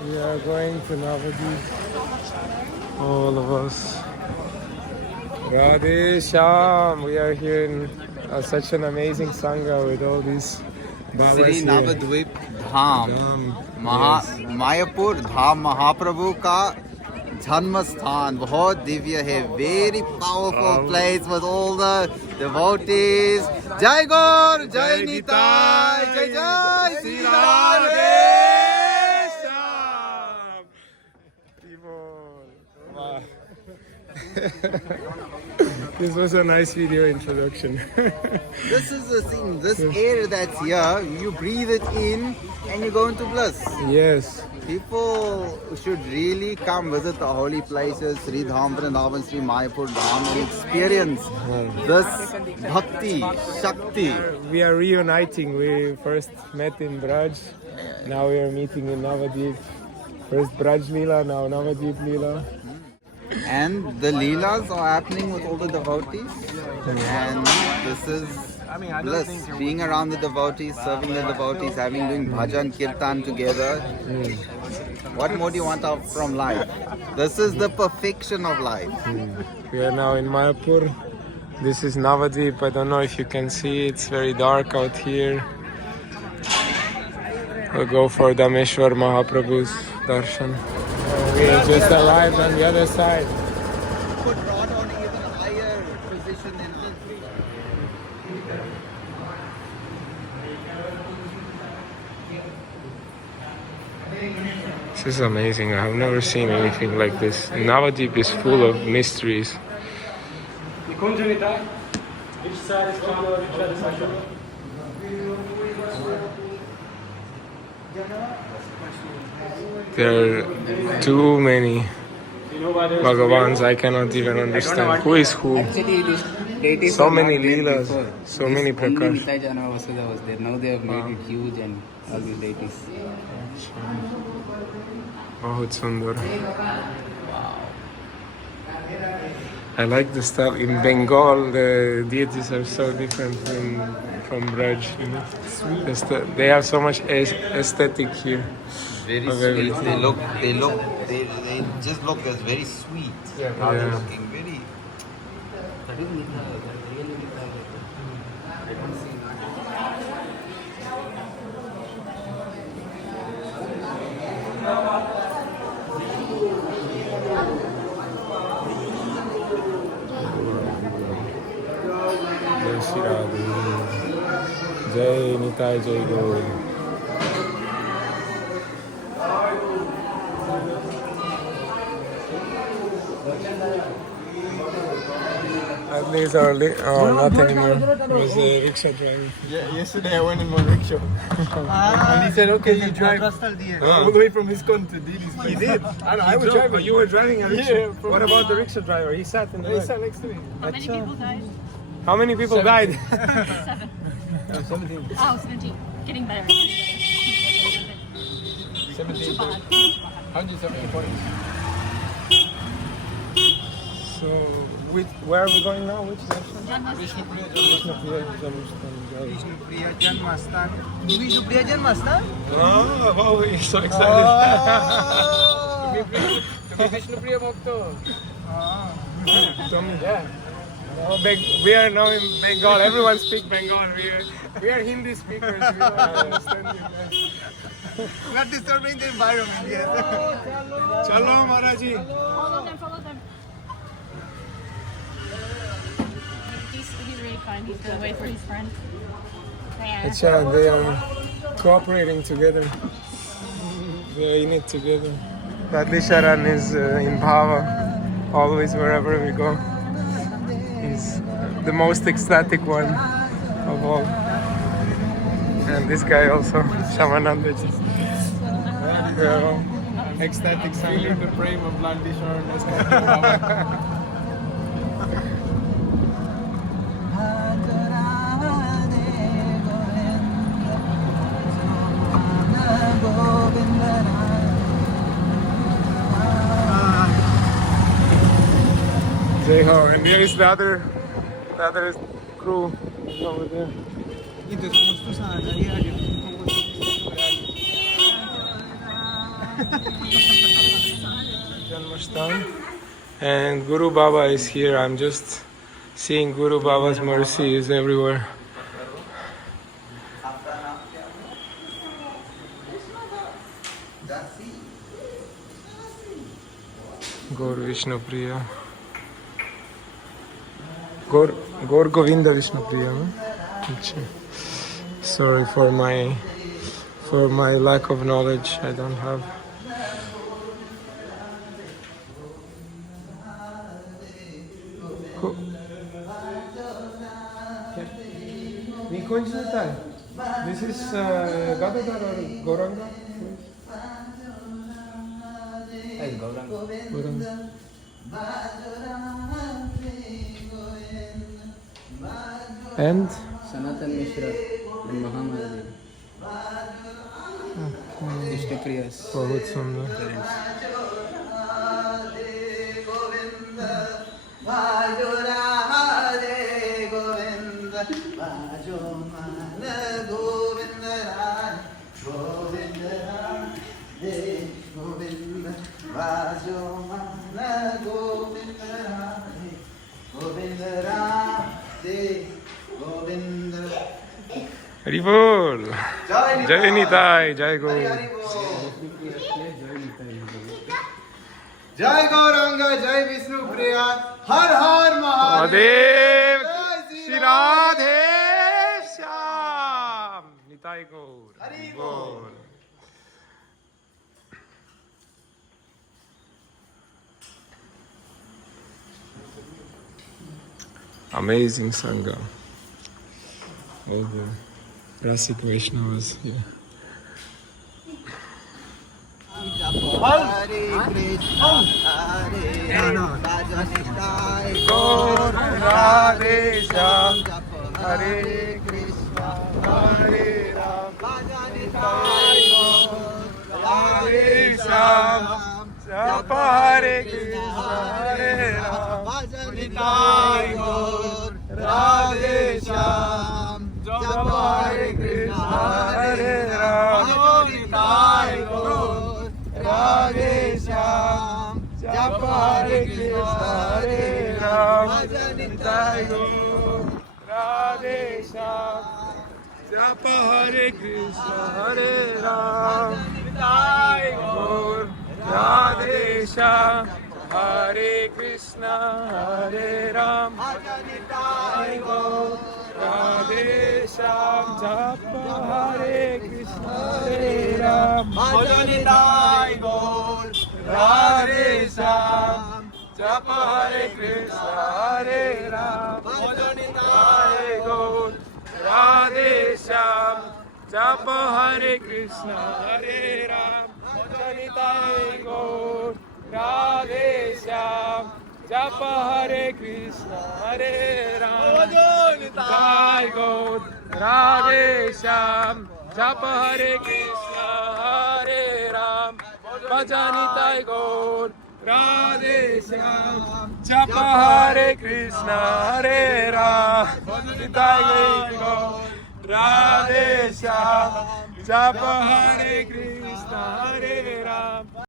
We are going to Navadvip, all of us. Radhe Sham. We are here in such an amazing sangha with all these Babas Sri here. Navadvip Dham, Mayapur Dham mahaprabhu ka Janma Sthan, बहुत दिव्य है, very powerful place with all the devotees. Jai Gaur, Jai Nitai, Jai Jai Sri Radhe. Wow. This was a nice video introduction. This is the thing, this air that's here, you breathe it in and you go into bliss. Yes. People should really come visit the holy places, Sri Dham, Vrindavan, Sri Mayapur Dham, and experience this Bhakti, Shakti. We are reuniting. We first met in Braj. Now we are meeting in Navadvip. First Braj Leela, now Navadvip Leela. And the Leelas are happening with all the devotees. And this is bliss. Being around the devotees, serving the devotees, doing bhajan, kirtan together. What more do you want out from life? This is the perfection of life. We are now in Mayapur. This is Navadvip. I don't know if you can see, it's very dark out here. We'll go for Dhameshwar Mahaprabhu's Darshan. We just arrived on the other side. Put Radha on an even higher position than us. This is amazing. I have never seen anything like this. Navadvip is full of mysteries. There are too many Bhagavans, I cannot even understand who is who. Actually, it is Deities. So many Leelas, so many Prakash. Only Jana Vasudha was there. Now they have made it huge and all these deities. Bahut sundar. I like the stuff in Bengal. The deities are so different from Braj. You know, they have so much aesthetic here. Very of sweet. everything. They just look as very sweet. Now they're looking very. Jai Shri Radhe, Jai Nitai, Jai Gaur. At least not anymore. It was a rickshaw driver. Yeah, yesterday I went in my rickshaw. And he said, okay, you drive all the way from ISKCON to Deities. He did. I was driving. But you were driving a rickshaw? Yeah, What about the rickshaw driver? He sat in the He back. sat next to me. How many people died? How many people died? 7. 17. Oh, 17. Getting better. 17. 170 points. So, where are we going now? Which direction? Vishnupriya Vishnupriya Janmastan. Vishnupriya Janmastan? Oh, wow, you're so excited. To be Vishnupriya Bhakta. Yeah. We are now in Bengal. Everyone speaks Bengal. We are Hindi speakers. We don't understand it. We are disturbing the environment, yes. Chalo, Maharaji. Follow them. He's really fine. He's going to wait for his friend. Yeah. They are cooperating together. They are in it together. Radhe Sharan is in Bhava, always wherever we go. He's the most ecstatic one of all. And this guy also, Shamananda. We are all ecstatic. Feeling the prem of Radhe Sharan. Jai Ho. And there is the other crew over there. Janmashthan. And Guru Baba is here. I'm just seeing Guru Baba's mercy is everywhere. Gaur Vishnupriya. Gaur Govinda Vishnupriya. No? Sorry for my lack of knowledge. I don't have. This is Gadadhar or Gauranga? Gauranga. And? Sanatan Mishra and Mahaprabhu. Vishnupriya's Bahut sundar. parents. Hari Bol. Jai Nitai, Jai Gaur. Jai Gauranga, Jai Vishnupriya, Har Har Mahadev, Shri Radhe Shyam. Nitai Gaur. Hari Bol. Amazing Sangha. All the Rasik Vaishnavas here. Hare Krishna, Hare Gaur Radhe Shyam, Hare Krishna, Hare Ram, Radhe Shyam, Japa Hare Krishna, Hare Ram, Radhe Shyam, Japa Hare Krishna, Hare Ram, Radhe Shyam, Japa Hare Krishna, Hare Ram, Nitai Gaur. Radhe Shyam, Japa Hare Krishna, Hare Ram, Nitai Gaur. Radhe Shyam, Hare Krishna, Hare Ram, Nitai Gaur. Radhe Shyam, Japa Hare Krishna, Hare Ram, Nitai Gaur. Radhe Shyam, Japa Hare Krishna, Hare Ram, Nitai Gaur. Radhe Shyam, Japa Hare Krishna, Hare Ram, Nitai Gaur. Radhe Shyam, Japa Hare Krishna, Hare Ram, Nitai Gaur. Radhe Shyam, Japa Hare Krishna, Hare Ram, Nitai Gaur. Radhe Shyam, Japa Hare Krishna, Hare Ram, Nitai Gaur. Radhe Shyam, Japa Hare Krishna, Hare